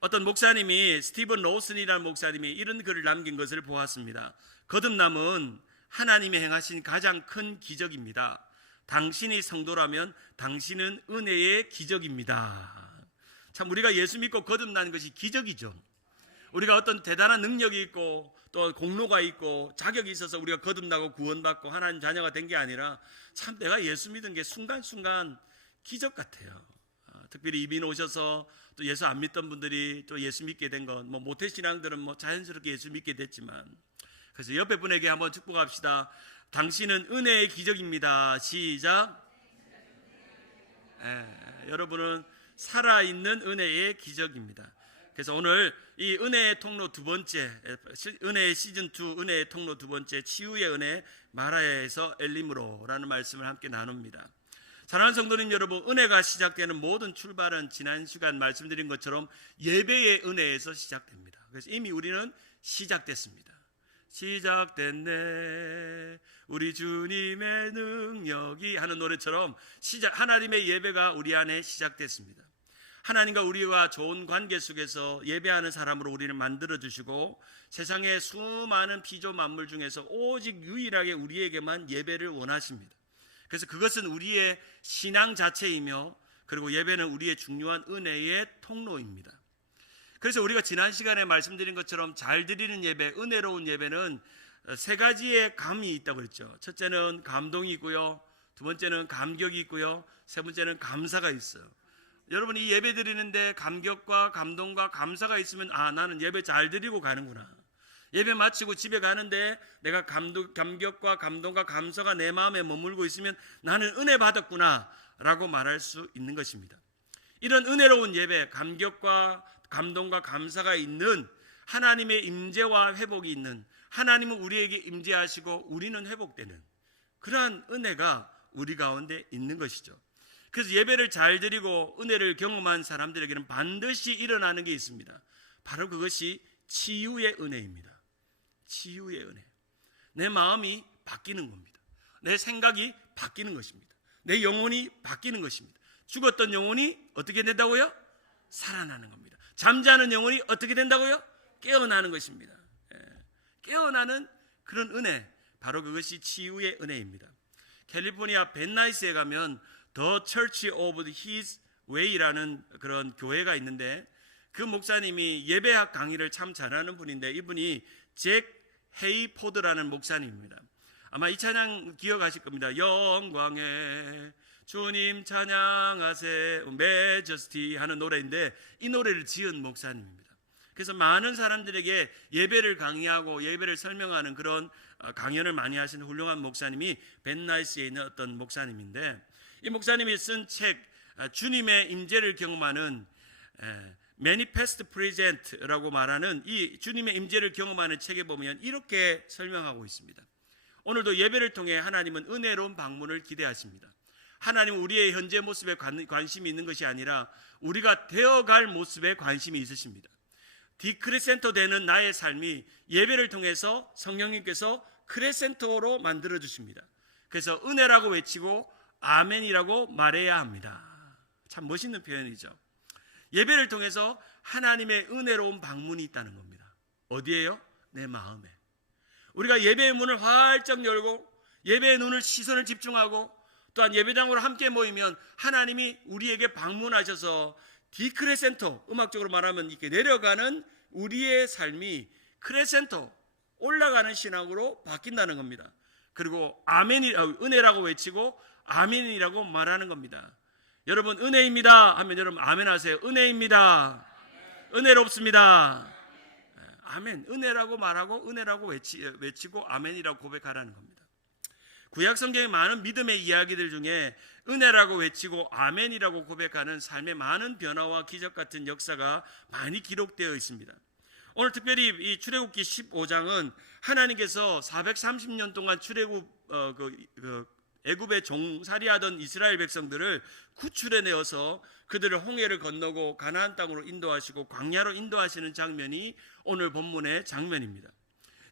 어떤 목사님이, 스티븐 로슨이라는 목사님이 이런 글을 남긴 것을 보았습니다. 거듭남은 하나님이 행하신 가장 큰 기적입니다. 당신이 성도라면 당신은 은혜의 기적입니다. 참, 우리가 예수 믿고 거듭나는 것이 기적이죠. 우리가 어떤 대단한 능력이 있고 또 공로가 있고 자격이 있어서 우리가 거듭나고 구원받고 하나님 자녀가 된 게 아니라 참 내가 예수 믿은 게 순간순간 기적 같아요. 특별히 이민 오셔서 또 예수 안 믿던 분들이 또 예수 믿게 된 건, 뭐 모태신앙들은 뭐 자연스럽게 예수 믿게 됐지만, 그래서 옆에 분에게 한번 축복합시다. 당신은 은혜의 기적입니다. 시작. 여러분은 살아있는 은혜의 기적입니다. 그래서 오늘 이 은혜의 통로 두 번째, 은혜의 시즌2 은혜의 통로 두 번째, 치유의 은혜 마라야에서 엘림으로라는 말씀을 함께 나눕니다. 사랑하는 성도님 여러분, 은혜가 시작되는 모든 출발은 지난 시간 말씀드린 것처럼 예배의 은혜에서 시작됩니다. 그래서 이미 우리는 시작됐습니다. 시작됐네 우리 주님의 능력이 하는 노래처럼 하나님의 예배가 우리 안에 시작됐습니다. 하나님과 우리와 좋은 관계 속에서 예배하는 사람으로 우리를 만들어주시고 세상의 수많은 피조 만물 중에서 오직 유일하게 우리에게만 예배를 원하십니다. 그래서 그것은 우리의 신앙 자체이며, 그리고 예배는 우리의 중요한 은혜의 통로입니다. 그래서 우리가 지난 시간에 말씀드린 것처럼 잘 드리는 예배, 은혜로운 예배는 세 가지의 감이 있다고 그랬죠. 첫째는 감동이 있고요, 두 번째는 감격이 있고요, 세 번째는 감사가 있어요. 여러분, 이 예배 드리는데 감격과 감동과 감사가 있으면 나는 예배 잘 드리고 가는구나. 예배 마치고 집에 가는데 내가 감격과 감동과 감사가 내 마음에 머물고 있으면 나는 은혜 받았구나 라고 말할 수 있는 것입니다. 이런 은혜로운 예배, 감격과 감동과 감사가 있는, 하나님의 임재와 회복이 있는, 하나님은 우리에게 임재하시고 우리는 회복되는 그러한 은혜가 우리 가운데 있는 것이죠. 그래서 예배를 잘 드리고 은혜를 경험한 사람들에게는 반드시 일어나는 게 있습니다. 바로 그것이 치유의 은혜입니다. 치유의 은혜. 내 마음이 바뀌는 겁니다. 내 생각이 바뀌는 것입니다. 내 영혼이 바뀌는 것입니다. 죽었던 영혼이 어떻게 된다고요? 살아나는 겁니다. 잠자는 영혼이 어떻게 된다고요? 깨어나는 것입니다. 깨어나는 그런 은혜, 바로 그것이 치유의 은혜입니다. 캘리포니아 벤나이스에 가면 The Church of His Way라는 그런 교회가 있는데, 그 목사님이 예배학 강의를 참 잘하는 분인데, 이분이 잭 헤이포드라는 목사님입니다. 아마 이 찬양 기억하실 겁니다. 영광에 주님 찬양하세 매저스티 하는 노래인데, 이 노래를 지은 목사님입니다. 그래서 많은 사람들에게 예배를 강의하고 예배를 설명하는 그런 강연을 많이 하시는 훌륭한 목사님이 벤나이스에 있는 어떤 목사님인데, 이 목사님이 쓴 책, 주님의 임재를 경험하는 Manifest Present라고 말하는 이 주님의 임재를 경험하는 책에 보면 이렇게 설명하고 있습니다. 오늘도 예배를 통해 하나님은 은혜로운 방문을 기대하십니다. 하나님은 우리의 현재 모습에 관심이 있는 것이 아니라 우리가 되어갈 모습에 관심이 있으십니다. 디크레센토 되는 나의 삶이 예배를 통해서 성령님께서 크레센토로 만들어 주십니다. 그래서 은혜라고 외치고 아멘이라고 말해야 합니다. 참 멋있는 표현이죠. 예배를 통해서 하나님의 은혜로운 방문이 있다는 겁니다. 어디에요? 내 마음에. 우리가 예배의 문을 활짝 열고 예배의 시선을 집중하고 또한 예배장으로 함께 모이면 하나님이 우리에게 방문하셔서 디크레센토, 음악적으로 말하면 이렇게 내려가는 우리의 삶이 크레센토, 올라가는 신앙으로 바뀐다는 겁니다. 그리고 은혜라고 외치고 아멘이라고 말하는 겁니다. 여러분, 은혜입니다 하면 여러분 아멘 하세요. 은혜입니다. 은혜롭습니다. 아멘. 은혜라고 말하고 은혜라고 외치고 아멘이라고 고백하라는 겁니다. 구약 성경의 많은 믿음의 이야기들 중에 은혜라고 외치고 아멘이라고 고백하는 삶의 많은 변화와 기적 같은 역사가 많이 기록되어 있습니다. 오늘 특별히 이 출애굽기 15장은 하나님께서 430년 동안 애굽에 종살이하던 이스라엘 백성들을 구출해내어서 그들을 홍해를 건너고 가나안 땅으로 인도하시고 광야로 인도하시는 장면이 오늘 본문의 장면입니다.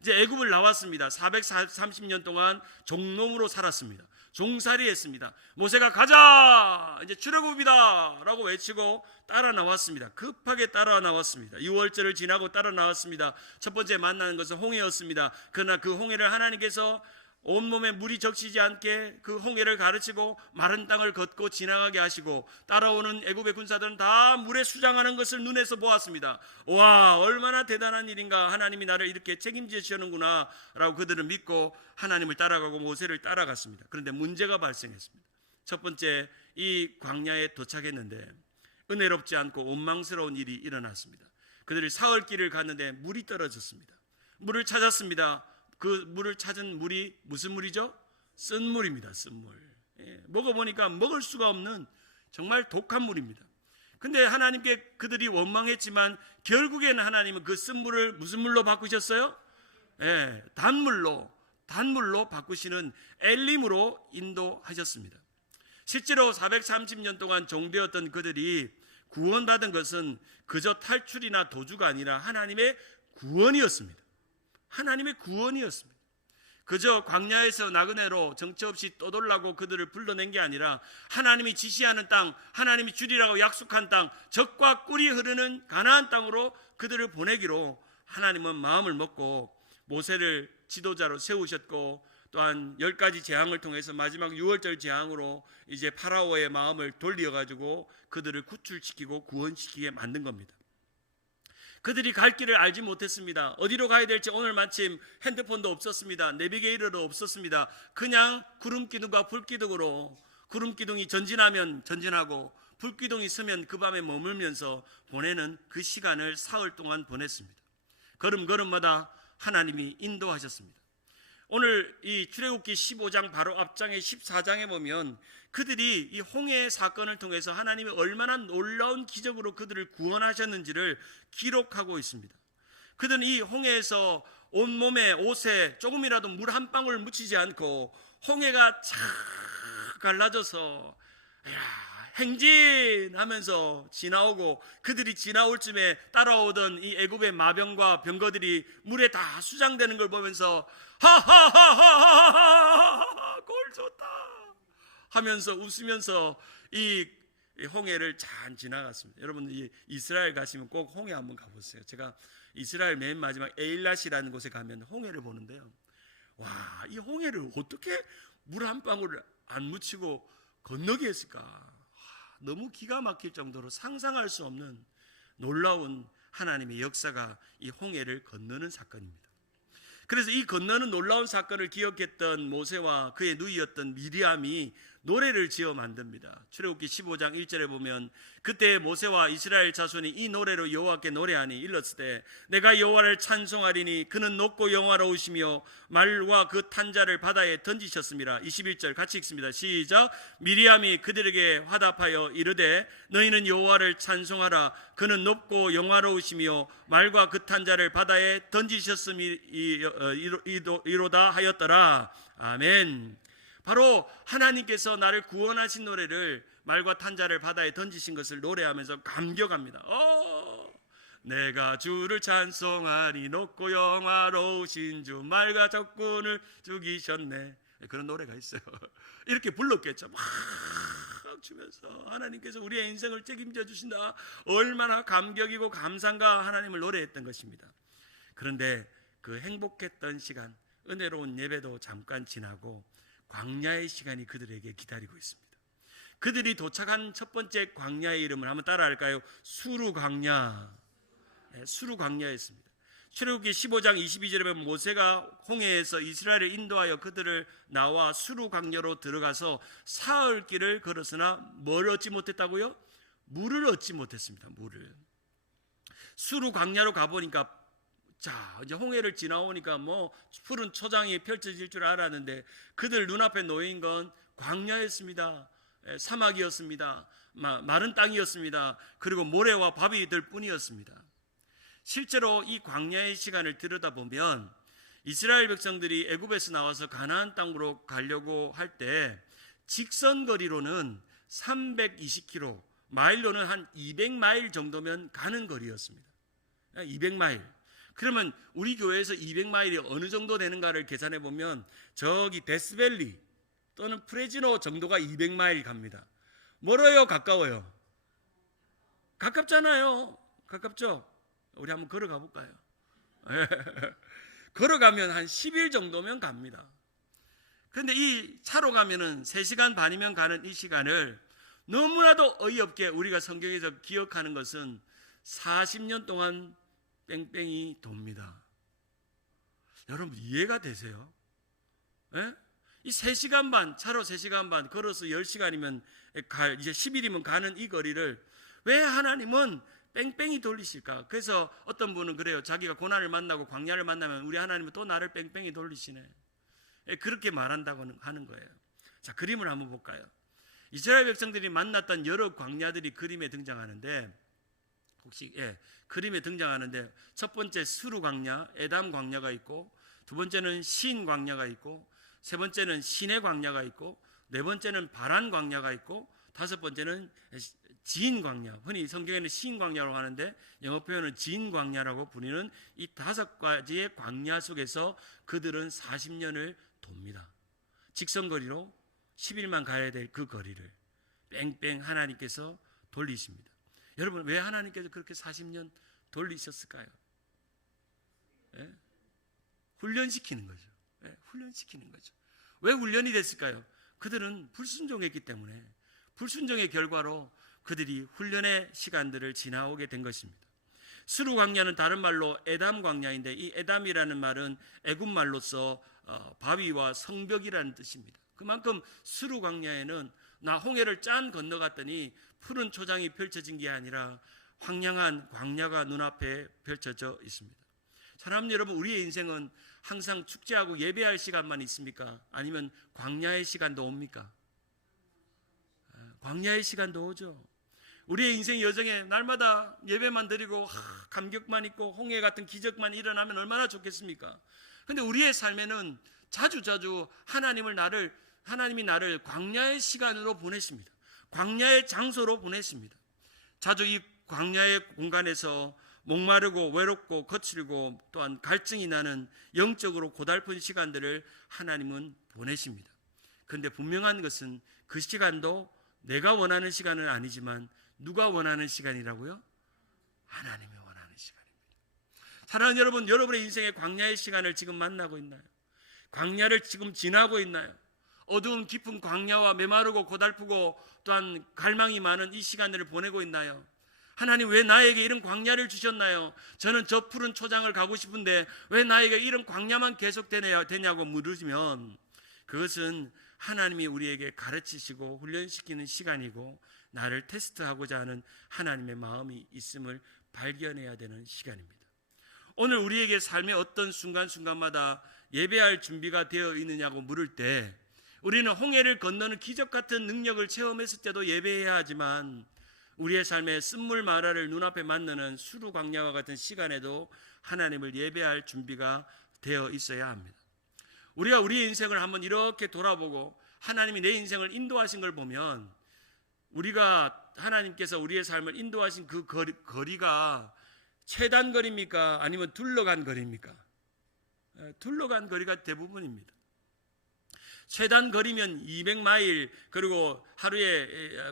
이제 애굽을 나왔습니다. 430년 동안 종놈으로 살았습니다. 종살이했습니다. 모세가 가자, 이제 출애굽이다 라고 외치고 따라 나왔습니다. 급하게 따라 나왔습니다. 6월절을 지나고 따라 나왔습니다. 첫 번째 만나는 것은 홍해였습니다. 그러나 그 홍해를 하나님께서 온몸에 물이 적시지 않게 그 홍해를 가르치고 마른 땅을 걷고 지나가게 하시고, 따라오는 애굽의 군사들은 다 물에 수장하는 것을 눈에서 보았습니다. 와, 얼마나 대단한 일인가, 하나님이 나를 이렇게 책임져 주시는구나 라고 그들은 믿고 하나님을 따라가고 모세를 따라갔습니다. 그런데 문제가 발생했습니다. 첫 번째, 이 광야에 도착했는데 은혜롭지 않고 원망스러운 일이 일어났습니다. 그들이 사흘길을 갔는데 물이 떨어졌습니다. 물을 찾았습니다. 그 물을 찾은 물이 무슨 물이죠? 쓴 물입니다. 쓴 물. 먹어보니까 먹을 수가 없는 정말 독한 물입니다. 근데 하나님께 그들이 원망했지만 결국에는 하나님은 그 쓴 물을 무슨 물로 바꾸셨어요? 단물로 바꾸시는 엘림으로 인도하셨습니다. 실제로 430년 동안 종되었던 그들이 구원받은 것은 그저 탈출이나 도주가 아니라 하나님의 구원이었습니다. 하나님의 구원이었습니다. 그저 광야에서 나그네로 정처 없이 떠돌라고 그들을 불러낸 게 아니라 하나님이 지시하는 땅, 하나님이 주리라고 약속한 땅, 젖과 꿀이 흐르는 가나안 땅으로 그들을 보내기로 하나님은 마음을 먹고 모세를 지도자로 세우셨고, 또한 10가지 재앙을 통해서 마지막 6월절 재앙으로 이제 파라오의 마음을 돌려가지고 그들을 구출시키고 구원시키게 만든 겁니다. 그들이 갈 길을 알지 못했습니다. 어디로 가야 될지, 오늘 마침 핸드폰도 없었습니다. 내비게이터도 없었습니다. 그냥 구름기둥과 불기둥으로, 구름기둥이 전진하면 전진하고 불기둥이 서면 그 밤에 머물면서 보내는 그 시간을 사흘 동안 보냈습니다. 걸음걸음마다 하나님이 인도하셨습니다. 오늘 이 출애굽기 15장 바로 앞장의 14장에 보면 그들이 이 홍해 사건을 통해서 하나님이 얼마나 놀라운 기적으로 그들을 구원하셨는지를 기록하고 있습니다. 그들은 이 홍해에서 온몸에 옷에 조금이라도 물 한 방울 묻히지 않고 홍해가 착 갈라져서 행진하면서 지나오고, 그들이 지나올 쯤에 따라오던 이 애굽의 마병과 병거들이 물에 다 수장되는 걸 보면서 하하하하하하 꼴 좋다 하면서 웃으면서 이 홍해를 잘 지나갔습니다. 여러분, 이 이스라엘 가시면 꼭 홍해 한번 가보세요. 제가 이스라엘 맨 마지막 에일랏이라는 곳에 가면 홍해를 보는데요, 와, 이 홍해를 어떻게 물 한 방울을 안 묻히고 건너게 했을까? 너무 기가 막힐 정도로 상상할 수 없는 놀라운 하나님의 역사가 이 홍해를 건너는 사건입니다. 그래서 이 건너는 놀라운 사건을 기억했던 모세와 그의 누이였던 미리암이 노래를 지어 만듭니다. 출애굽기 15장 1절에 보면, 그때 모세와 이스라엘 자손이 이 노래로 여호와께 노래하니 일렀으되, 내가 여호와를 찬송하리니 그는 높고 영화로우시며 말과 그 탄자를 바다에 던지셨습니다. 21절 같이 읽습니다. 시작. 미리암이 그들에게 화답하여 이르되, 너희는 여호와를 찬송하라. 그는 높고 영화로우시며 말과 그 탄자를 바다에 던지셨음이로다 하였더라. 아멘. 바로 하나님께서 나를 구원하신 노래를, 말과 탄자를 바다에 던지신 것을 노래하면서 감격합니다. 내가 주를 찬송하니 높고 영화로우신 주, 말과 적군을 죽이셨네. 그런 노래가 있어요. 이렇게 불렀겠죠. 막 주면서 하나님께서 우리의 인생을 책임져 주신다, 얼마나 감격이고 감사한가 하나님을 노래했던 것입니다. 그런데 그 행복했던 시간, 은혜로운 예배도 잠깐 지나고 광야의 시간이 그들에게 기다리고 있습니다. 그들이 도착한 첫 번째 광야의 이름을 한번 따라할까요? 수르 광야. 수르 광야였습니다. 출애굽기 15장 22절에 보면 모세가 홍해에서 이스라엘을 인도하여 그들을 나와 수르 광야로 들어가서 사흘 길을 걸었으나 뭘 얻지 못했다고요? 물을 얻지 못했습니다. 물을. 수르 광야로 가보니까, 자, 이제 홍해를 지나오니까 뭐 푸른 초장이 펼쳐질 줄 알았는데 그들 눈앞에 놓인 건 광야였습니다. 사막이었습니다. 마른 땅이었습니다. 그리고 모래와 바위들 뿐이었습니다. 실제로 이 광야의 시간을 들여다보면 이스라엘 백성들이 애굽에서 나와서 가나안 땅으로 가려고 할 때 직선 거리로는 320km, 마일로는 한 200마일 정도면 가는 거리였습니다. 200마일. 그러면 우리 교회에서 200마일이 어느 정도 되는가를 계산해 보면 저기 데스밸리, 또는 프레지노 정도가 200마일 갑니다. 멀어요, 가까워요? 가깝잖아요. 가깝죠? 우리 한번 걸어가 볼까요? 걸어가면 한 10일 정도면 갑니다. 그런데 이 차로 가면은 3시간 반이면 가는 이 시간을 너무나도 어이없게 우리가 성경에서 기억하는 것은 40년 동안 뺑뺑이 돕니다. 여러분 이해가 되세요? 예? 이 3시간 반, 차로 3시간 반, 걸어서 10시간이면 이제 10일이면 가는 이 거리를 왜 하나님은 뺑뺑이 돌리실까? 그래서 어떤 분은 그래요. 자기가 고난을 만나고 광야를 만나면 우리 하나님은 또 나를 뺑뺑이 돌리시네. 그렇게 말한다고 하는 거예요. 자, 그림을 한번 볼까요? 이스라엘 백성들이 만났던 여러 광야들이 그림에 등장하는데, 혹시 그림에 등장하는데 첫 번째 스루 광야, 에담 광야가 있고, 두 번째는 신 광야가 있고, 세 번째는 신의 광야가 있고, 네 번째는 바란 광야가 있고, 다섯 번째는 지인 광야, 흔히 성경에는 신 광야라고 하는데 영어 표현은 지인 광야라고 부르는 이 5가지의 광야 속에서 그들은 40년을 돕니다. 직선거리로 10일만 가야 될 그 거리를 뺑뺑 하나님께서 돌리십니다. 여러분 왜 하나님께서 그렇게 40년 돌리셨을까요? 훈련시키는 거죠. 훈련시키는 거죠. 왜 훈련이 됐을까요? 그들은 불순종했기 때문에, 불순종의 결과로 그들이 훈련의 시간들을 지나오게 된 것입니다. 스루 광야는 다른 말로 에담 광야인데, 이 에담이라는 말은 애굽 말로서 바위와 성벽이라는 뜻입니다. 그만큼 스루 광야에는 나 홍해를 짠 건너갔더니 푸른 초장이 펼쳐진 게 아니라 황량한 광야가 눈앞에 펼쳐져 있습니다. 사랑하는 여러분, 우리의 인생은 항상 축제하고 예배할 시간만 있습니까? 아니면 광야의 시간도 옵니까? 광야의 시간도 오죠. 우리의 인생 여정에 날마다 예배만 드리고 감격만 있고 홍해 같은 기적만 일어나면 얼마나 좋겠습니까? 그런데 우리의 삶에는 자주자주 하나님이 나를 광야의 시간으로 보내십니다. 광야의 장소로 보내십니다. 자주 이 광야의 공간에서 목마르고 외롭고 거칠고 또한 갈증이 나는 영적으로 고달픈 시간들을 하나님은 보내십니다. 그런데 분명한 것은 그 시간도 내가 원하는 시간은 아니지만 누가 원하는 시간이라고요? 하나님이 원하는 시간입니다. 사랑하는 여러분, 여러분의 인생의 광야의 시간을 지금 만나고 있나요? 광야를 지금 지나고 있나요? 어두운 깊은 광야와 메마르고 고달프고 또한 갈망이 많은 이 시간들을 보내고 있나요? 하나님 왜 나에게 이런 광야를 주셨나요? 저는 저 푸른 초장을 가고 싶은데 왜 나에게 이런 광야만 계속 되냐고 물으시면, 그것은 하나님이 우리에게 가르치시고 훈련시키는 시간이고 나를 테스트하고자 하는 하나님의 마음이 있음을 발견해야 되는 시간입니다. 오늘 우리에게 삶의 어떤 순간순간마다 예배할 준비가 되어 있느냐고 물을 때, 우리는 홍해를 건너는 기적 같은 능력을 체험했을 때도 예배해야 하지만 우리의 삶에 쓴물 마라를 눈앞에 만나는 수루 광야와 같은 시간에도 하나님을 예배할 준비가 되어 있어야 합니다. 우리가 우리의 인생을 한번 이렇게 돌아보고 하나님이 내 인생을 인도하신 걸 보면, 우리가 하나님께서 우리의 삶을 인도하신 그 거리가 최단 거리입니까? 아니면 둘러간 거리입니까? 둘러간 거리가 대부분입니다. 최단 거리면 200마일, 그리고 하루에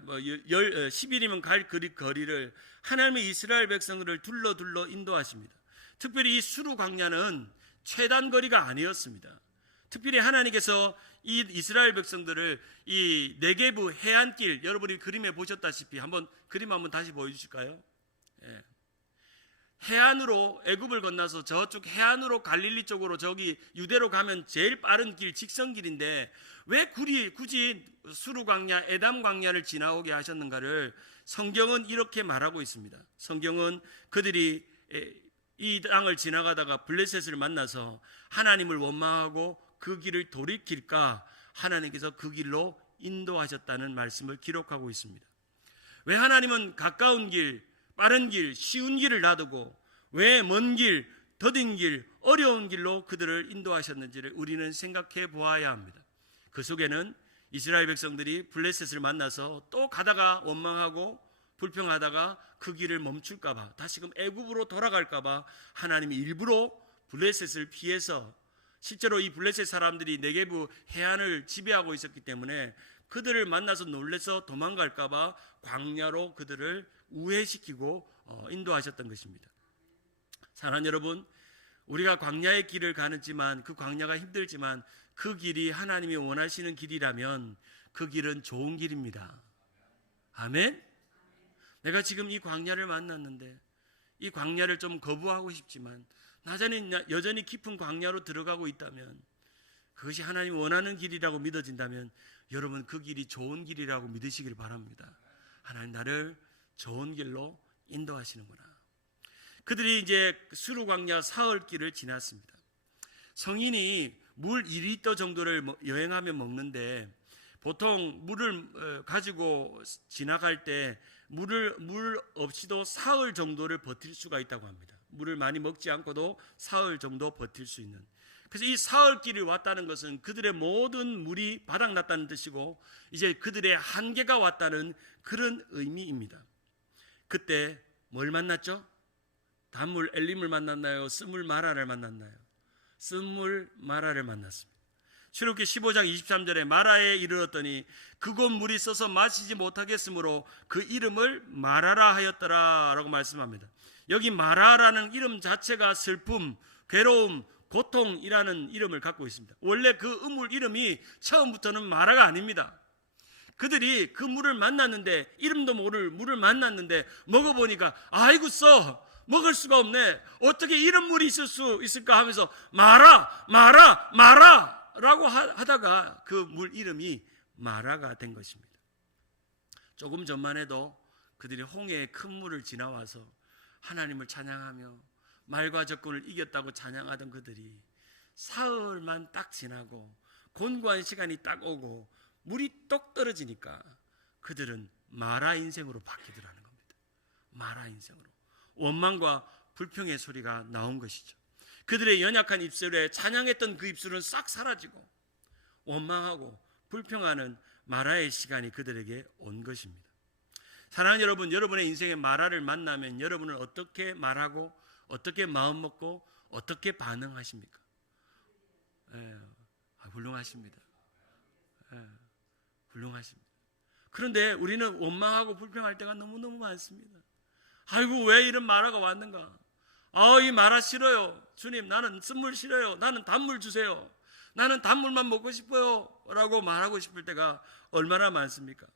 10일이면 갈 거리를 하나님의 이스라엘 백성들을 둘러 인도하십니다. 특별히 이 수루 광야는 최단 거리가 아니었습니다. 특별히 하나님께서 이 이스라엘 백성들을 이 네게브 해안길, 여러분이 그림에 보셨다시피 그림 한번 다시 보여주실까요? 해안으로 애굽을 건너서 저쪽 해안으로 갈릴리 쪽으로 저기 유대로 가면 제일 빠른 길, 직선길인데 왜 굳이 수루 광야, 에담 광야를 지나오게 하셨는가를 성경은 이렇게 말하고 있습니다. 성경은 그들이 이 땅을 지나가다가 블레셋을 만나서 하나님을 원망하고 그 길을 돌이킬까 하나님께서 그 길로 인도하셨다는 말씀을 기록하고 있습니다. 왜 하나님은 가까운 길, 빠른 길, 쉬운 길을 놔두고 왜 먼 길, 더딘 길, 어려운 길로 그들을 인도하셨는지를 우리는 생각해 보아야 합니다. 그 속에는 이스라엘 백성들이 블레셋을 만나서 또 가다가 원망하고 불평하다가 그 길을 멈출까 봐, 다시금 애굽으로 돌아갈까 봐 하나님이 일부러 블레셋을 피해서 실제로 이 블레셋 사람들이 네게브 해안을 지배하고 있었기 때문에 그들을 만나서 놀래서 도망갈까 봐 광야로 그들을 우회시키고 인도하셨던 것입니다. 사랑하는 여러분, 우리가 광야의 길을 가는지만 그 광야가 힘들지만 그 길이 하나님이 원하시는 길이라면 그 길은 좋은 길입니다. 아멘. 내가 지금 이 광야를 만났는데 이 광야를 좀 거부하고 싶지만 여전히 깊은 광야로 들어가고 있다면, 그것이 하나님이 원하는 길이라고 믿어진다면 여러분 그 길이 좋은 길이라고 믿으시길 바랍니다. 하나님 나를 좋은 길로 인도하시는구나. 그들이 이제 수르 광야 사흘길을 지났습니다. 성인이 물 2리터 정도를 여행하며 먹는데 보통 물을 가지고 지나갈 때 물 없이도 사흘 정도를 버틸 수가 있다고 합니다. 물을 많이 먹지 않고도 사흘 정도 버틸 수 있는. 그래서 이 사흘 길을 왔다는 것은 그들의 모든 물이 바닥났다는 뜻이고 이제 그들의 한계가 왔다는 그런 의미입니다. 그때 뭘 만났죠? 단물 엘림을 만났나요? 쓴물 마라를 만났나요? 쓴물 마라를 만났습니다. 출애굽기 15장 23절에 마라에 이르렀더니 그곳 물이 써서 마시지 못하겠으므로 그 이름을 마라라 하였더라 라고 말씀합니다. 여기 마라라는 이름 자체가 슬픔, 괴로움, 고통이라는 이름을 갖고 있습니다. 원래 그 우물 이름이 처음부터는 마라가 아닙니다. 그들이 그 물을 만났는데, 이름도 모를 물을 만났는데 먹어보니까 아이고 써 먹을 수가 없네, 어떻게 이런 물이 있을 수 있을까 하면서 마라 마라 마라 라고 하다가 그 물 이름이 마라가 된 것입니다. 조금 전만 해도 그들이 홍해의 큰 물을 지나와서 하나님을 찬양하며 말과 적군을 이겼다고 찬양하던 그들이 사흘만 딱 지나고 곤고한 시간이 딱 오고 물이 똑 떨어지니까 그들은 마라 인생으로 바뀌더라는 겁니다. 마라 인생으로 원망과 불평의 소리가 나온 것이죠. 그들의 연약한 입술에 찬양했던 그 입술은 싹 사라지고 원망하고 불평하는 마라의 시간이 그들에게 온 것입니다. 사랑하는 여러분, 여러분의 인생에 마라를 만나면 여러분은 어떻게 말하고 어떻게 마음 먹고 어떻게 반응하십니까? 훌륭하십니다. 훌륭하십니다. 그런데 우리는 원망하고 불평할 때가 너무너무 많습니다. 아이고 왜 이런 마라가 왔는가? 이 마라 싫어요. 주님 나는 쓴물 싫어요. 나는 단물 주세요. 나는 단물만 먹고 싶어요 라고 말하고 싶을 때가 얼마나 많습니까?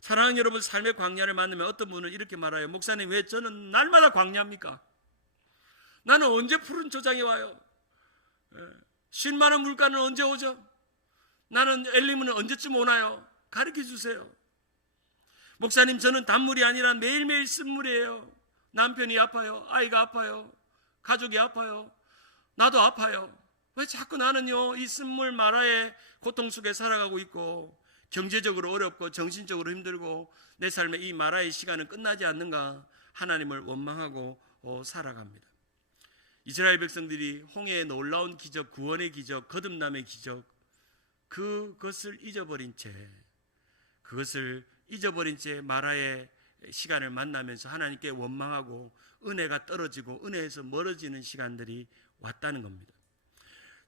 사랑하는 여러분, 삶의 광야를 만나면 어떤 분은 이렇게 말해요. 목사님 왜 저는 날마다 광야입니까? 나는 언제 푸른 초장에 와요? 쉴 만한 물가는 언제 오죠? 나는 엘림은 언제쯤 오나요? 가르쳐 주세요. 목사님 저는 단물이 아니라 매일매일 쓴물이에요. 남편이 아파요. 아이가 아파요. 가족이 아파요. 나도 아파요. 왜 자꾸 나는요 이 쓴물 마라의 고통 속에 살아가고 있고 경제적으로 어렵고 정신적으로 힘들고 내 삶의 이 마라의 시간은 끝나지 않는가? 하나님을 원망하고 살아갑니다. 이스라엘 백성들이 홍해의 놀라운 기적, 구원의 기적, 거듭남의 기적, 그것을 잊어버린 채 마라의 시간을 만나면서 하나님께 원망하고 은혜가 떨어지고 은혜에서 멀어지는 시간들이 왔다는 겁니다.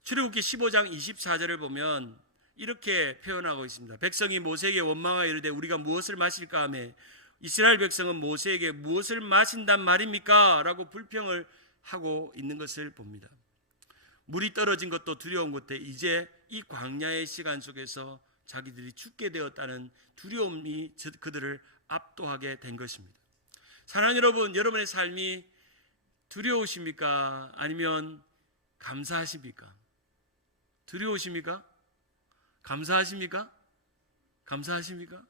출애굽기 15장 24절을 보면 이렇게 표현하고 있습니다. 백성이 모세에게 원망하여 이르되 우리가 무엇을 마실까 하매 이스라엘 백성은 모세에게 무엇을 마신단 말입니까? 라고 불평을 하고 있는 것을 봅니다. 물이 떨어진 것도 두려운 것에 이제 이 광야의 시간 속에서 자기들이 죽게 되었다는 두려움이 그들을 압도하게 된 것입니다. 사랑하는 여러분, 여러분의 삶이 두려우십니까? 아니면 감사하십니까? 두려우십니까? 감사하십니까? 감사하십니까?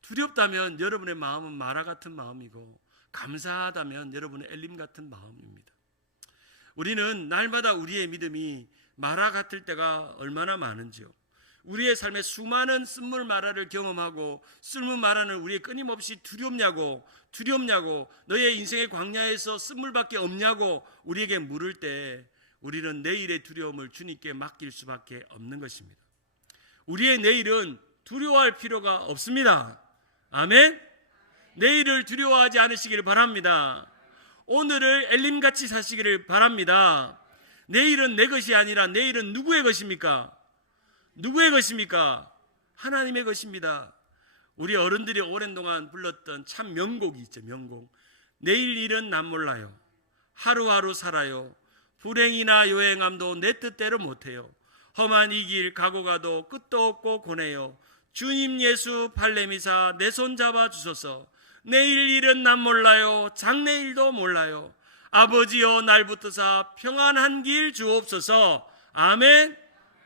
두렵다면 여러분의 마음은 마라 같은 마음이고 감사하다면 여러분의 엘림 같은 마음입니다. 우리는 날마다 우리의 믿음이 마라 같을 때가 얼마나 많은지요. 우리의 삶에 수많은 쓴물 마라를 경험하고 쓴물 마라는 우리의 끊임없이 두렵냐고 너의 인생의 광야에서 쓴물밖에 없냐고 우리에게 물을 때 우리는 내일의 두려움을 주님께 맡길 수밖에 없는 것입니다. 우리의 내일은 두려워할 필요가 없습니다. 아멘. 내일을 두려워하지 않으시기를 바랍니다. 오늘을 엘림같이 사시기를 바랍니다. 내일은 내 것이 아니라 내일은 누구의 것입니까? 누구의 것입니까? 하나님의 것입니다. 우리 어른들이 오랜 동안 불렀던 참 명곡이 있죠. 명곡. 내일 일은 난 몰라요. 하루하루 살아요. 불행이나 요행함도 내 뜻대로 못해요. 험한 이 길 가고 가도 끝도 없고 고뇌요. 주님 예수 발레미사 내 손 잡아 주소서. 내일 일은 난 몰라요. 장래일도 몰라요. 아버지여 날 붙드사 평안한 길 주옵소서. 아멘.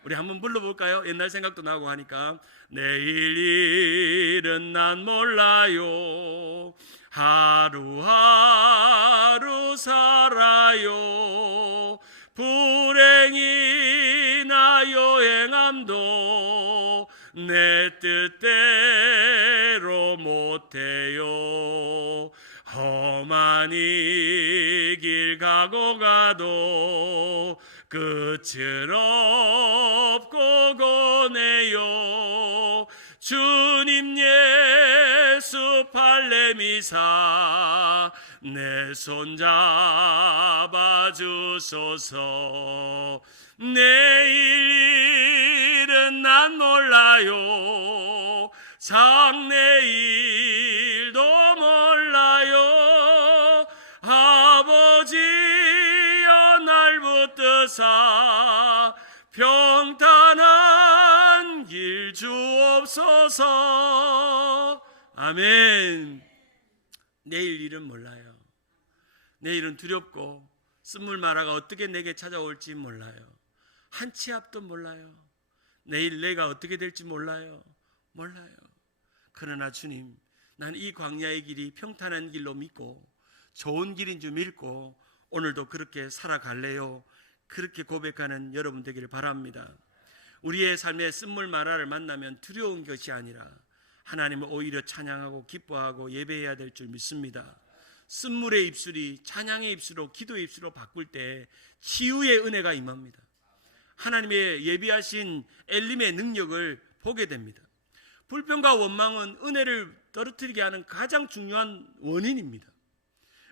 우리 한번 불러볼까요? 옛날 생각도 나고 하니까. 내일 일은 난 몰라요. 하루하루 살아요. 불행이나 요행함도 내 뜻대로 못해요. 험한 이 길 가고 가도 끝을 없고 고뇌요. 주님 예수 발레미사 내 손 잡아 주소서. 내일 일은 난 몰라요. 장래일도 몰라요. 아버지여 날 붙드사 평탄한 길 주옵소서. 아멘. 내일 일은 몰라요. 내일은 두렵고 쓴물마라가 어떻게 내게 찾아올지 몰라요. 한 치 앞도 몰라요. 내일 내가 어떻게 될지 몰라요. 그러나 주님, 난 이 광야의 길이 평탄한 길로 믿고 좋은 길인 줄 믿고 오늘도 그렇게 살아갈래요. 그렇게 고백하는 여러분 되기를 바랍니다. 우리의 삶에 쓴물마라를 만나면 두려운 것이 아니라 하나님을 오히려 찬양하고 기뻐하고 예배해야 될 줄 믿습니다. 쓴물의 입술이 찬양의 입술로 기도의 입술로 바꿀 때 치유의 은혜가 임합니다. 하나님의 예비하신 엘림의 능력을 보게 됩니다. 불평과 원망은 은혜를 떨어뜨리게 하는 가장 중요한 원인입니다.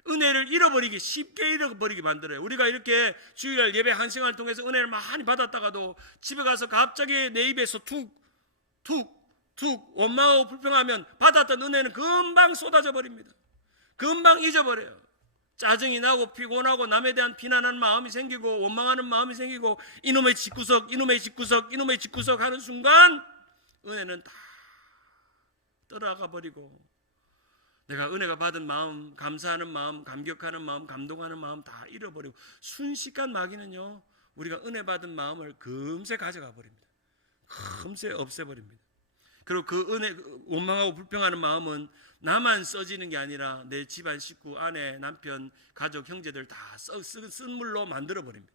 은혜를 쉽게 잃어버리게 만들어요. 우리가 이렇게 주일날 예배 한 시간을 통해서 은혜를 많이 받았다가도 집에 가서 갑자기 내 입에서 툭 원망하고 불평하면 받았던 은혜는 금방 쏟아져 버립니다. 금방 잊어버려요. 짜증이 나고 피곤하고 남에 대한 비난하는 마음이 생기고 원망하는 마음이 생기고 이놈의 집구석 하는 순간 은혜는 다 떠나가 버리고 내가 은혜가 받은 마음, 감사하는 마음, 감격하는 마음, 감동하는 마음 다 잃어버리고 순식간 마귀는요, 우리가 은혜 받은 마음을 금세 가져가 버립니다. 금세 없애버립니다. 그리고 그 은혜, 원망하고 불평하는 마음은 나만 써지는 게 아니라 내 집안 식구, 아내, 남편, 가족, 형제들 다 쓴물로 만들어버립니다.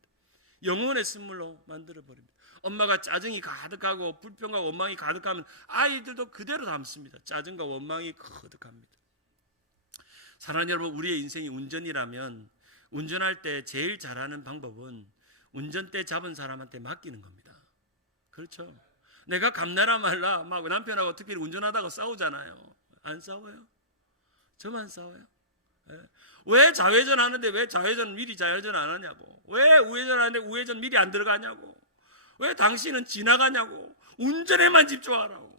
영혼의 쓴물로 만들어버립니다. 엄마가 짜증이 가득하고 불평과 원망이 가득하면 아이들도 그대로 담습니다. 짜증과 원망이 가득합니다. 사랑하는 여러분, 우리의 인생이 운전이라면 운전할 때 제일 잘하는 방법은 운전대 잡은 사람한테 맡기는 겁니다. 그렇죠? 내가 감나라 말라 막 남편하고 특별히 운전하다가 싸우잖아요. 안 싸워요? 저만 싸워요? 왜 좌회전 하는데 왜 미리 좌회전 안 하냐고. 왜 우회전 하는데 우회전 미리 안 들어가냐고. 왜 당신은 지나가냐고. 운전에만 집중하라고.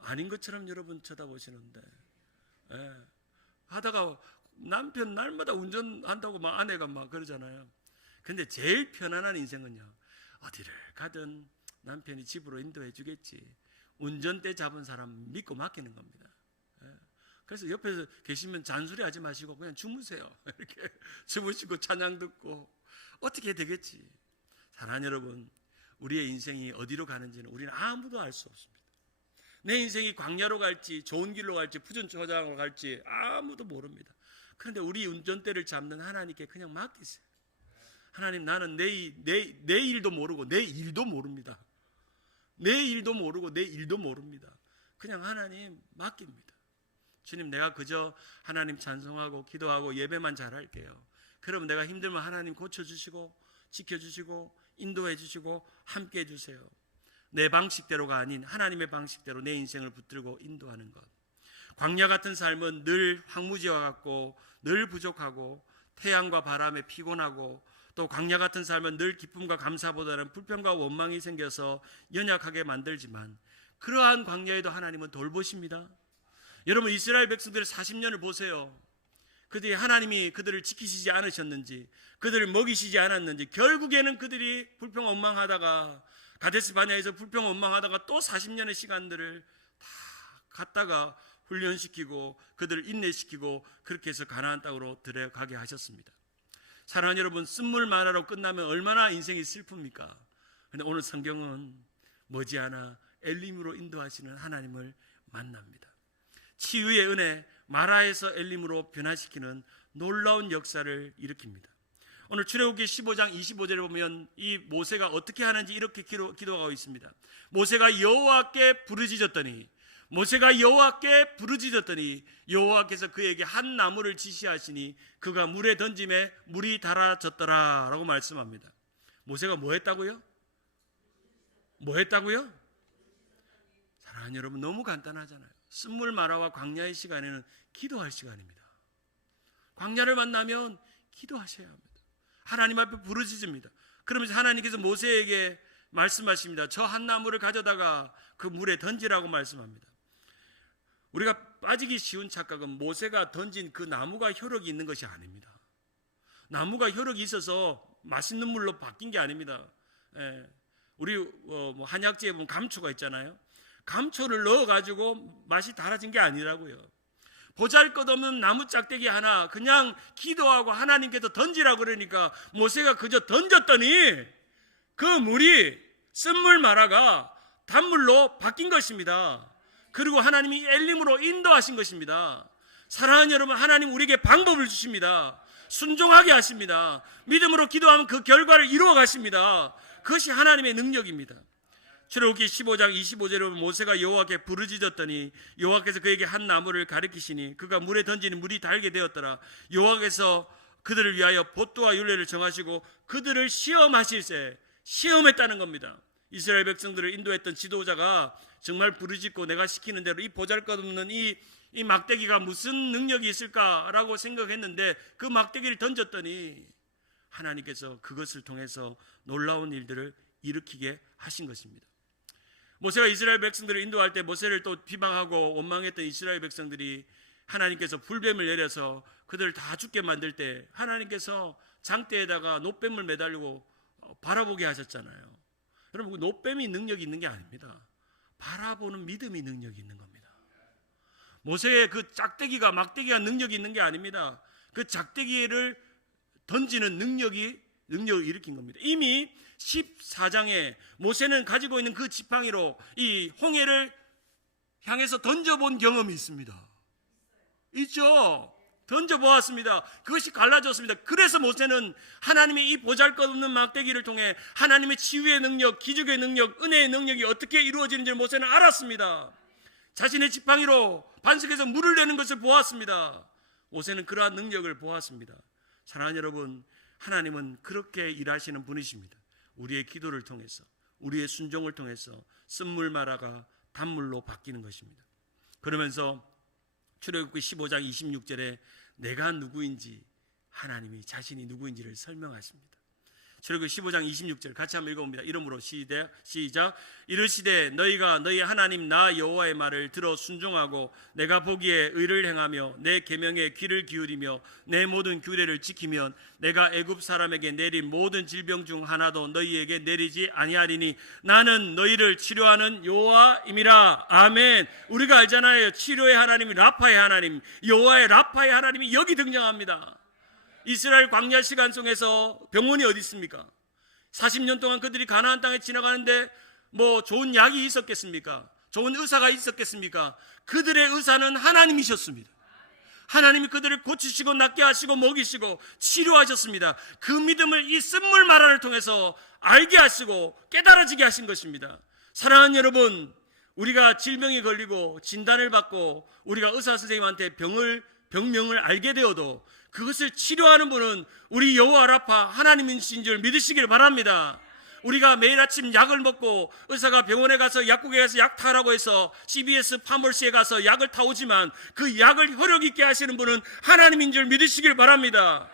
아닌 것처럼 여러분 쳐다보시는데 하다가 남편 날마다 운전한다고 막 아내가 막 그러잖아요. 근데 제일 편안한 인생은요, 어디를 가든 남편이 집으로 인도해 주겠지. 운전대 잡은 사람 믿고 맡기는 겁니다. 그래서 옆에서 계시면 잔소리 하지 마시고 그냥 주무세요. 이렇게 주무시고 찬양 듣고 어떻게 되겠지. 사랑하는 여러분, 우리의 인생이 어디로 가는지는 우리는 아무도 알 수 없습니다. 내 인생이 광야로 갈지 좋은 길로 갈지 푸른초장으로 갈지 아무도 모릅니다. 그런데 우리 운전대를 잡는 하나님께 그냥 맡기세요. 하나님, 나는 내 일도 모르고 내 일도 모릅니다. 내 일도 모르고 내 일도 모릅니다. 그냥 하나님 맡깁니다. 주님, 내가 그저 하나님 찬송하고 기도하고 예배만 잘할게요. 그러면 내가 힘들면 하나님 고쳐주시고 지켜주시고 인도해 주시고 함께 해주세요. 내 방식대로가 아닌 하나님의 방식대로 내 인생을 붙들고 인도하는 것. 광야 같은 삶은 늘 황무지와 같고 늘 부족하고 태양과 바람에 피곤하고 또 광야 같은 삶은 늘 기쁨과 감사보다는 불평과 원망이 생겨서 연약하게 만들지만 그러한 광야에도 하나님은 돌보십니다. 여러분, 이스라엘 백성들의 40년을 보세요. 그들이 하나님이 그들을 지키시지 않으셨는지, 그들을 먹이시지 않았는지, 결국에는 그들이 불평 원망하다가 가데스 바네아에서 불평 원망하다가 또 40년의 시간들을 다 갔다가 훈련시키고 그들을 인내시키고 그렇게 해서 가나안 땅으로 들어가게 하셨습니다. 사랑하는 여러분, 쓴물 만화로 끝나면 얼마나 인생이 슬픕니까? 그런데 오늘 성경은 머지않아 엘림으로 인도하시는 하나님을 만납니다. 치유의 은혜, 마라에서 엘림으로 변화시키는 놀라운 역사를 일으킵니다. 오늘 출애굽기 15장 25절에 보면 이 모세가 어떻게 하는지 이렇게 기도하고 있습니다. 모세가 여호와께 부르짖었더니 여호와께서 그에게 한 나무를 지시하시니 그가 물에 던짐에 물이 달아졌더라 라고 말씀합니다. 모세가 뭐 했다고요? 사랑하는 여러분, 너무 간단하잖아요. 쓴물 마라와 광야의 시간에는 기도할 시간입니다. 광야를 만나면 기도하셔야 합니다. 하나님 앞에 부르짖습니다. 그러면서 하나님께서 모세에게 말씀하십니다. 저 한 나무를 가져다가 그 물에 던지라고 말씀합니다. 우리가 빠지기 쉬운 착각은 모세가 던진 그 나무가 혈육이 있는 것이 아닙니다. 나무가 혈육이 있어서 맛있는 물로 바뀐 게 아닙니다. 우리 한약재에 보면 감초가 있잖아요. 감초를 넣어가지고 맛이 달아진 게 아니라고요. 보잘것없는 나무 짝대기 하나 그냥 기도하고 하나님께서 던지라고 그러니까 모세가 그저 던졌더니 그 물이 쓴물 마라가 단물로 바뀐 것입니다. 그리고 하나님이 엘림으로 인도하신 것입니다. 사랑하는 여러분, 하나님 우리에게 방법을 주십니다. 순종하게 하십니다. 믿음으로 기도하면 그 결과를 이루어 가십니다. 그것이 하나님의 능력입니다. 출애굽기 15장 25절에 모세가 여호와께 부르짖었더니 여호와께서 그에게 한 나무를 가리키시니 그가 물에 던지니 물이 달게 되었더라. 여호와께서 그들을 위하여 봇도와 율례를 정하시고 그들을 시험하실세, 시험했다는 겁니다. 이스라엘 백성들을 인도했던 지도자가 정말 부르짖고 내가 시키는 대로 이 보잘것없는 이 막대기가 무슨 능력이 있을까라고 생각했는데 그 막대기를 던졌더니 하나님께서 그것을 통해서 놀라운 일들을 일으키게 하신 것입니다. 모세가 이스라엘 백성들을 인도할 때 모세를 또 비방하고 원망했던 이스라엘 백성들이 하나님께서 불뱀을 내려서 그들을 다 죽게 만들 때 하나님께서 장대에다가 놋뱀을 매달리고 바라보게 하셨잖아요. 여러분, 그 놋뱀이 능력이 있는 게 아닙니다. 바라보는 믿음이 능력이 있는 겁니다. 모세의 그 막대기가 능력이 있는 게 아닙니다. 그 작대기를 던지는 능력을 일으킨 겁니다. 이미 14장에 모세는 가지고 있는 그 지팡이로 이 홍해를 향해서 던져본 경험이 있습니다. 있죠? 던져보았습니다. 그것이 갈라졌습니다. 그래서 모세는 하나님의 이 보잘것없는 막대기를 통해 하나님의 치유의 능력, 기적의 능력, 은혜의 능력이 어떻게 이루어지는지를 모세는 알았습니다. 자신의 지팡이로 반석에서 물을 내는 것을 보았습니다. 모세는 그러한 능력을 보았습니다. 사랑하는 여러분, 하나님은 그렇게 일하시는 분이십니다. 우리의 기도를 통해서, 우리의 순종을 통해서 쓴물 마라가 단물로 바뀌는 것입니다. 그러면서 출애굽기 15장 26절에 내가 누구인지 하나님이 자신이 누구인지를 설명하십니다. 출애굽기 15장 26절 같이 한번 읽어봅니다. 이름으로 시작. 이르시되 너희가 너희 하나님 나 여호와의 말을 들어 순종하고 내가 보기에 의를 행하며 내 계명에 귀를 기울이며 내 모든 규례를 지키면 내가 애굽 사람에게 내린 모든 질병 중 하나도 너희에게 내리지 아니하리니 나는 너희를 치료하는 여호와임이라. 아멘. 우리가 알잖아요. 치료의 하나님이 라파의 하나님, 여호와의 라파의 하나님이 여기 등장합니다. 이스라엘 광야 시간 속에서 병원이 어디 있습니까? 40년 동안 그들이 가나안 땅에 지나가는데 뭐 좋은 약이 있었겠습니까? 좋은 의사가 있었겠습니까? 그들의 의사는 하나님이셨습니다. 하나님이 그들을 고치시고 낫게 하시고 먹이시고 치료하셨습니다. 그 믿음을 이 쓴물 마라를 통해서 알게 하시고 깨달아지게 하신 것입니다. 사랑하는 여러분, 우리가 질병이 걸리고 진단을 받고 우리가 의사 선생님한테 병명을 알게 되어도 그것을 치료하는 분은 우리 여호와 라파 하나님이신 줄 믿으시길 바랍니다. 우리가 매일 아침 약을 먹고 의사가 병원에 가서 약국에 가서 약 타라고 해서 CVS 파머시에 가서 약을 타오지만 그 약을 효력 있게 하시는 분은 하나님인 줄 믿으시길 바랍니다.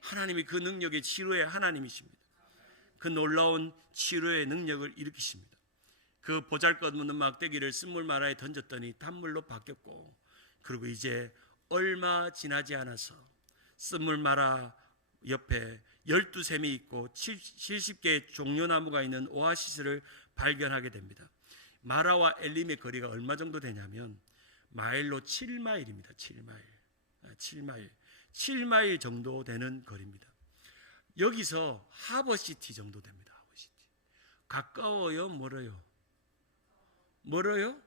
하나님이 그 능력의 치료의 하나님이십니다. 그 놀라운 치료의 능력을 일으키십니다. 그 보잘것없는 막대기를 쓴물 마라에 던졌더니 단물로 바뀌었고, 그리고 이제 얼마 지나지 않아서 쓴물 마라 옆에 12샘이 있고 70개의 종려나무가 있는 오아시스를 발견하게 됩니다. 마라와 엘림의 거리가 얼마 정도 되냐면 마일로 7마일입니다. 7마일 정도 되는 거리입니다. 여기서 하버시티 정도 됩니다. 하버시티. 가까워요? 멀어요? 멀어요?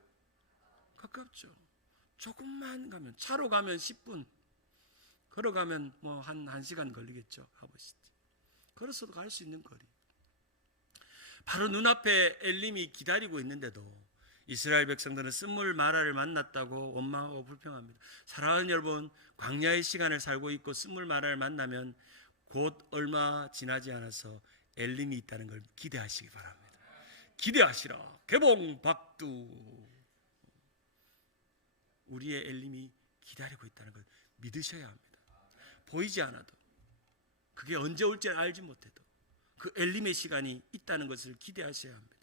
가깝죠. 조금만 가면, 차로 가면 10분, 걸어가면 뭐 한 1시간 걸리겠죠. 하버시티. 걸어서도 갈 수 있는 거리. 바로 눈앞에 엘림이 기다리고 있는데도 이스라엘 백성들은 쓴물 마라를 만났다고 원망하고 불평합니다. 사랑하는 여러분, 광야의 시간을 살고 있고 쓴물 마라를 만나면 곧 얼마 지나지 않아서 엘림이 있다는 걸 기대하시기 바랍니다. 기대하시라. 개봉 박두. 우리의 엘림이 기다리고 있다는 걸 믿으셔야 합니다. 보이지 않아도, 그게 언제 올지 알지 못해도 그 엘림의 시간이 있다는 것을 기대하셔야 합니다.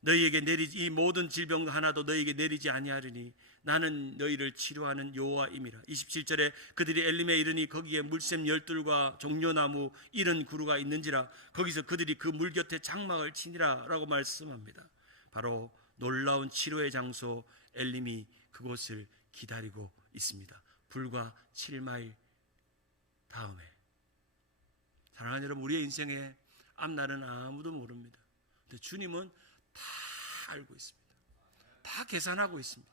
너희에게 내리지, 이 모든 질병 하나도 너희에게 내리지 아니하리니 나는 너희를 치료하는 여호와임이라. 27절에 그들이 엘림에 이르니 거기에 물샘 12과 종려나무 70그루가 있는지라. 거기서 그들이 그 물 곁에 장막을 치니라 라고 말씀합니다. 바로 놀라운 치료의 장소 엘림이 그곳을 기다리고 있습니다. 불과 7마일 다음에. 사랑하는 여러분, 우리의 인생의 앞날은 아무도 모릅니다. 근데 주님은 다 알고 있습니다. 다 계산하고 있습니다.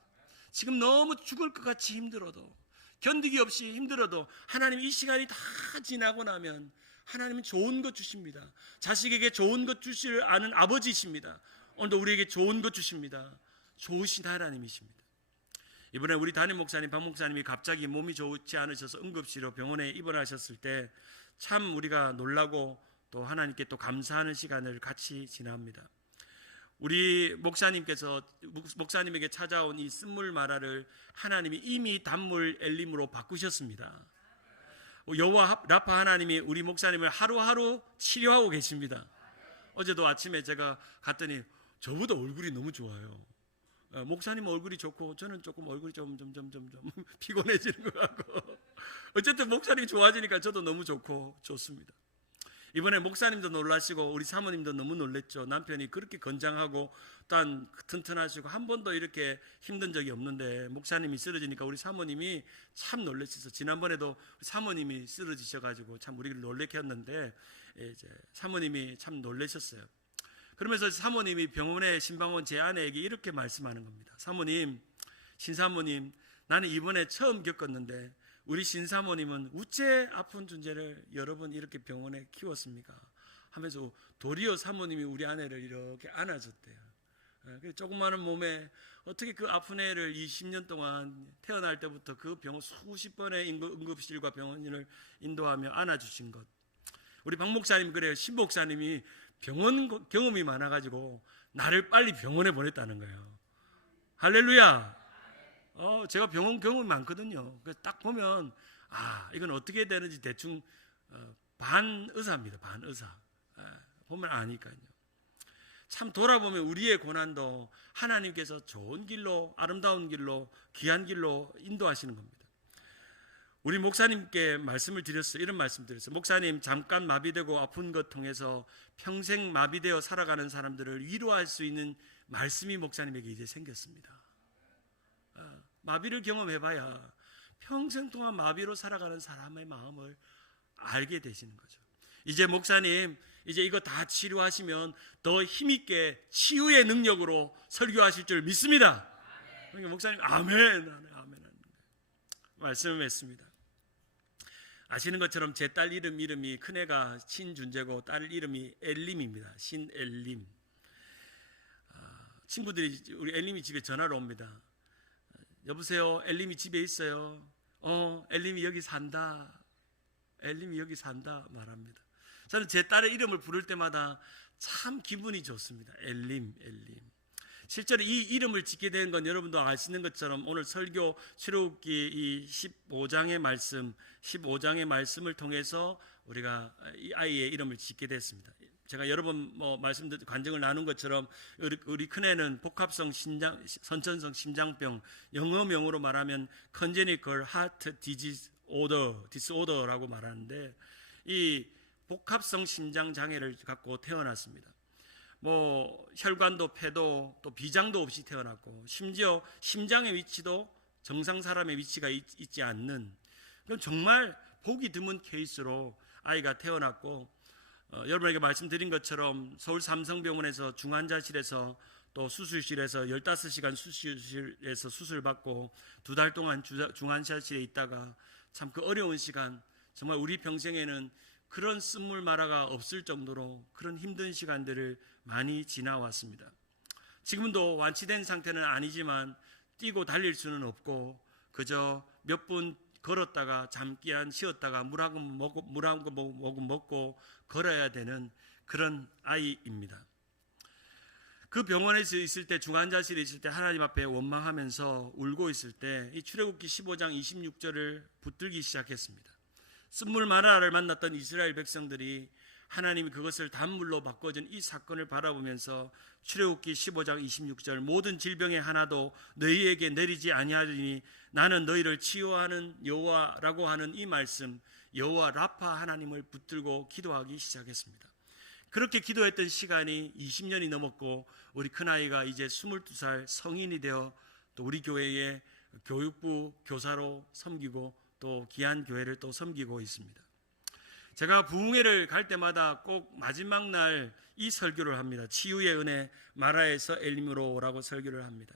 지금 너무 죽을 것 같이 힘들어도, 견디기 없이 힘들어도 하나님 이 시간이 다 지나고 나면 하나님은 좋은 것 주십니다. 자식에게 좋은 것 주실 아는 아버지이십니다. 오늘도 우리에게 좋은 것 주십니다. 좋으신 하나님이십니다. 이번에 우리 담임 목사님, 박 목사님이 갑자기 몸이 좋지 않으셔서 응급실로 병원에 입원하셨을 때 참 우리가 놀라고 또 하나님께 또 감사하는 시간을 같이 지납니다. 우리 목사님에게 찾아온 이 쓴물 마라를 하나님이 이미 단물 엘림으로 바꾸셨습니다. 여호와 라파 하나님이 우리 목사님을 하루하루 치료하고 계십니다. 어제도 아침에 제가 갔더니 저보다 얼굴이 너무 좋아요. 목사님 얼굴이 좋고 저는 조금 얼굴이 좀 피곤해지는 것 같고, 어쨌든 목사님이 좋아지니까 저도 너무 좋고 좋습니다. 이번에 목사님도 놀라시고 우리 사모님도 너무 놀랬죠. 남편이 그렇게 건장하고 또 튼튼하시고 한 번도 이렇게 힘든 적이 없는데 목사님이 쓰러지니까 우리 사모님이 참 놀라셔서, 지난번에도 사모님이 쓰러지셔가지고 참 우리를 놀래게 했는데 이제 사모님이 참 놀라셨어요. 그러면서 사모님이 병원에 신방원 제 아내에게 이렇게 말씀하는 겁니다. 사모님, 신사모님, 나는 이번에 처음 겪었는데 우리 신사모님은 우째 아픈 존재를 여러 번 이렇게 병원에 키웠습니까? 하면서 도리어 사모님이 우리 아내를 이렇게 안아줬대요. 조그마한 몸에 어떻게 그 아픈 애를 20년 동안 태어날 때부터 그 병원 수십 번의 응급실과 병원을 인도하며 안아주신 것. 우리 박 목사님 그래요. 신 목사님이 병원 경험이 많아가지고 나를 빨리 병원에 보냈다는 거예요. 할렐루야. 제가 병원 경험이 많거든요. 그래서 딱 보면 이건 어떻게 되는지 대충 반의사입니다. 반의사. 보면 아니까요. 참 돌아보면 우리의 고난도 하나님께서 좋은 길로, 아름다운 길로, 귀한 길로 인도하시는 겁니다. 우리 목사님께 말씀을 드렸어요. 이런 말씀 드렸어요. 목사님, 잠깐 마비되고 아픈 것 통해서 평생 마비되어 살아가는 사람들을 위로할 수 있는 말씀이 목사님에게 이제 생겼습니다. 마비를 경험해봐야 평생 동안 마비로 살아가는 사람의 마음을 알게 되시는 거죠. 이제 목사님, 이제 이거 다 치료하시면 더 힘있게 치유의 능력으로 설교하실 줄 믿습니다. 그러니까 목사님 아멘 말씀을 했습니다. 아시는 것처럼 제 딸 이름이 큰애가 신준재고 딸 이름이 엘림입니다. 신엘림. 친구들이 우리 엘림이 집에 전화로 옵니다. 여보세요, 엘림이 집에 있어요. 엘림이 여기 산다. 엘림이 여기 산다 말합니다. 저는 제 딸의 이름을 부를 때마다 참 기분이 좋습니다. 엘림. 실제로 이 이름을 짓게 된 건 여러분도 아시는 것처럼 오늘 설교 출애굽기 이 15장의 말씀을 통해서 우리가 이 아이의 이름을 짓게 됐습니다. 제가 여러 번 관정을 나눈 것처럼 우리 큰애는 복합성 선천성 심장병, 영어명으로 말하면 congenital heart disorder라고 말하는데, 이 복합성 심장 장애를 갖고 태어났습니다. 혈관도 폐도 또 비장도 없이 태어났고, 심지어 심장의 위치도 정상 사람의 위치가 있지 않는, 정말 보기 드문 케이스로 아이가 태어났고, 여러분에게 말씀드린 것처럼 서울 삼성병원에서 중환자실에서 또 수술실에서 15시간 수술실에서 수술받고 2달 동안 중환자실에 있다가, 참 그 어려운 시간, 정말 우리 평생에는 그런 쓴물마라가 없을 정도로 그런 힘든 시간들을 많이 지나왔습니다. 지금도 완치된 상태는 아니지만 뛰고 달릴 수는 없고 그저 몇 분 걸었다가 잠깐 쉬었다가 물 한 모금 먹고 걸어야 되는 그런 아이입니다. 그 병원에서 있을 때, 중환자실에 있을 때 하나님 앞에 원망하면서 울고 있을 때 이 출애굽기 15장 26절을 붙들기 시작했습니다. 쓴물 마라를 만났던 이스라엘 백성들이 하나님이 그것을 단물로 바꿔준 이 사건을 바라보면서 출애굽기 15장 26절, 모든 질병의 하나도 너희에게 내리지 아니하리니 나는 너희를 치유하는 여호와라고 하는 이 말씀, 여호와 라파 하나님을 붙들고 기도하기 시작했습니다. 그렇게 기도했던 시간이 20년이 넘었고, 우리 큰아이가 이제 22살 성인이 되어 또 우리 교회의 교육부 교사로 섬기고 또 귀한 교회를 또 섬기고 있습니다. 제가 부흥회를 갈 때마다 꼭 마지막 날 이 설교를 합니다. 치유의 은혜 마라에서 엘림으로라고 설교를 합니다.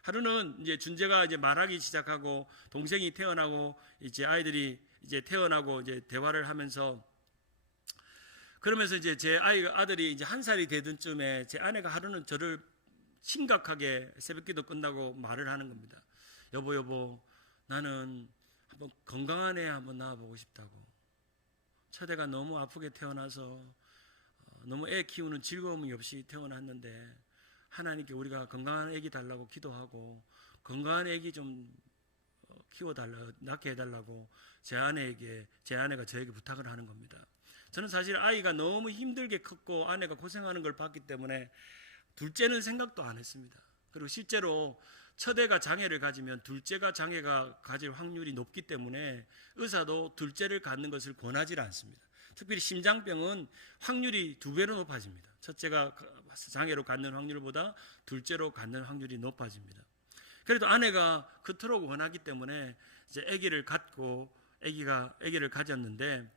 하루는 이제 준재가 이제 말하기 시작하고 동생이 태어나고 이제 아이들이 이제 태어나고 이제 대화를 하면서, 그러면서 이제 제 아들이 이제 1살이 되던 쯤에 제 아내가 하루는 저를 심각하게 새벽기도 끝나고 말을 하는 겁니다. 여보, 나는 한번 건강한 애 한번 낳아보고 싶다고. 첫애가 너무 아프게 태어나서 너무 애 키우는 즐거움이 없이 태어났는데 하나님께 우리가 건강한 애기 달라고 기도하고 건강한 애기 좀 낳게 해달라고 제 아내가 저에게 부탁을 하는 겁니다. 저는 사실 아이가 너무 힘들게 컸고 아내가 고생하는 걸 봤기 때문에 둘째는 생각도 안 했습니다. 그리고 실제로 첫애가 장애를 가지면 둘째가 장애가 가질 확률이 높기 때문에 의사도 둘째를 갖는 것을 권하지 않습니다. 특별히 심장병은 확률이 2배로 높아집니다. 첫째가 장애로 갖는 확률보다 둘째로 갖는 확률이 높아집니다. 그래도 아내가 그토록 원하기 때문에 이제 아기를 갖고 아기를 가졌는데,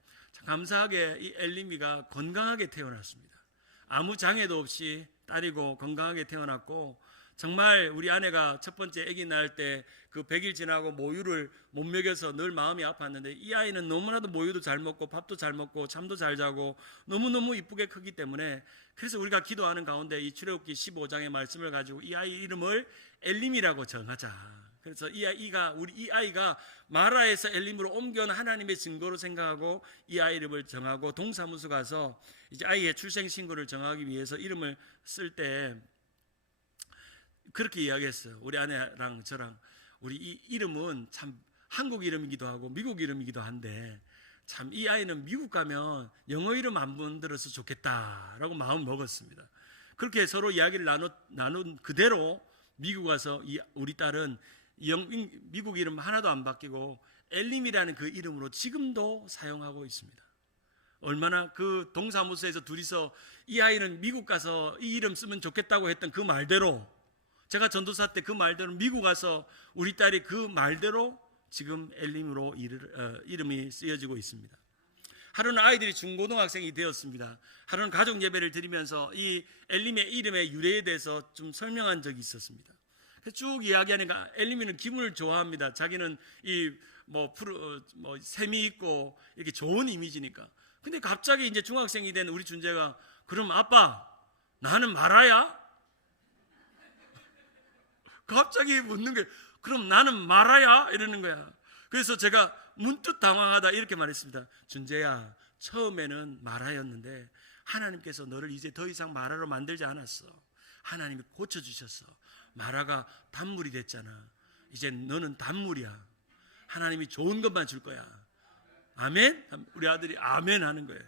감사하게 이 엘리미가 건강하게 태어났습니다. 아무 장애도 없이 딸이고 건강하게 태어났고, 정말 우리 아내가 첫 번째 아기 낳을 때 그 100일 지나고 모유를 못 먹여서 늘 마음이 아팠는데, 이 아이는 너무나도 모유도 잘 먹고 밥도 잘 먹고 잠도 잘 자고 너무너무 이쁘게 크기 때문에, 그래서 우리가 기도하는 가운데 이 출애굽기 15장의 말씀을 가지고 이 아이 이름을 엘림이라고 정하자. 그래서 이 아이가 마라에서 엘림으로 옮겨온 하나님의 증거로 생각하고 이 아이 이름을 정하고, 동사무소 가서 이제 아이의 출생 신고를 정하기 위해서 이름을 쓸 때 그렇게 이야기했어요. 우리 아내랑 저랑, 우리 이 이름은 참 한국 이름이기도 하고 미국 이름이기도 한데 참 이 아이는 미국 가면 영어 이름 안 만들어서 좋겠다라고 마음 먹었습니다. 그렇게 서로 이야기를 나눈 그대로 미국 와서 우리 딸은 미국 이름 하나도 안 바뀌고 엘림이라는 그 이름으로 지금도 사용하고 있습니다. 얼마나 그 동사무소에서 둘이서 이 아이는 미국 가서 이 이름 쓰면 좋겠다고 했던 그 말대로, 제가 전도사 때 그 말대로 미국 가서 우리 딸이 그 말대로 지금 엘림으로 이름이 쓰여지고 있습니다. 하루는 아이들이 중고등학생이 되었습니다. 하루는 가족 예배를 드리면서 이 엘림의 이름의 유래에 대해서 좀 설명한 적이 있었습니다. 쭉 이야기하니까 엘림이는 기분을 좋아합니다. 자기는 샘이 있고 이렇게 좋은 이미지니까. 근데 갑자기 이제 중학생이 된 우리 준재가, 그럼 아빠 나는 마라야? 갑자기 묻는 게, 그럼 나는 마라야? 이러는 거야. 그래서 제가 문득 당황하다 이렇게 말했습니다. 준재야, 처음에는 마라였는데 하나님께서 너를 이제 더 이상 마라로 만들지 않았어. 하나님이 고쳐주셨어. 마라가 단물이 됐잖아. 이제 너는 단물이야. 하나님이 좋은 것만 줄 거야. 아멘? 우리 아들이 아멘 하는 거예요.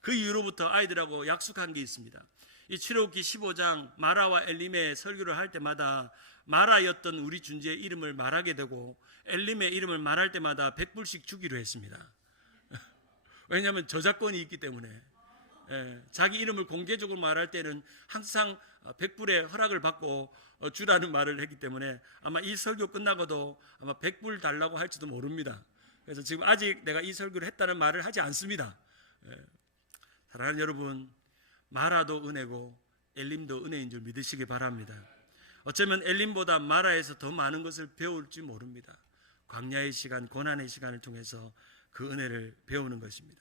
그 이후로부터 아이들하고 약속한 게 있습니다. 이 출애굽기 15장 마라와 엘림의 설교를 할 때마다 마라였던 우리 준지의 이름을 말하게 되고 엘림의 이름을 말할 때마다 100불씩 주기로 했습니다. 왜냐하면 저작권이 있기 때문에. 자기 이름을 공개적으로 말할 때는 항상 100불의 허락을 받고 주라는 말을 했기 때문에 아마 이 설교 끝나고도 아마 100불 달라고 할지도 모릅니다. 그래서 지금 아직 내가 이 설교를 했다는 말을 하지 않습니다. 사랑하는 여러분, 마라도 은혜고 엘림도 은혜인 줄 믿으시기 바랍니다. 어쩌면 엘림보다 마라에서 더 많은 것을 배울지 모릅니다. 광야의 시간, 고난의 시간을 통해서 그 은혜를 배우는 것입니다.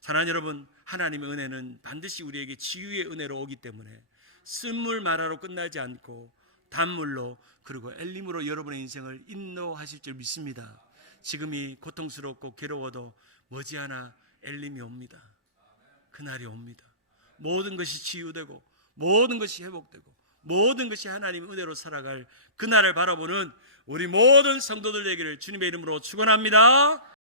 사랑하는 여러분, 하나님의 은혜는 반드시 우리에게 치유의 은혜로 오기 때문에 쓴물 마라로 끝나지 않고 단물로 그리고 엘림으로 여러분의 인생을 인도하실 줄 믿습니다. 지금이 고통스럽고 괴로워도 머지않아 엘림이 옵니다. 그날이 옵니다. 모든 것이 치유되고 모든 것이 회복되고 모든 것이 하나님의 은혜로 살아갈 그날을 바라보는 우리 모든 성도들 되기를 주님의 이름으로 축원합니다.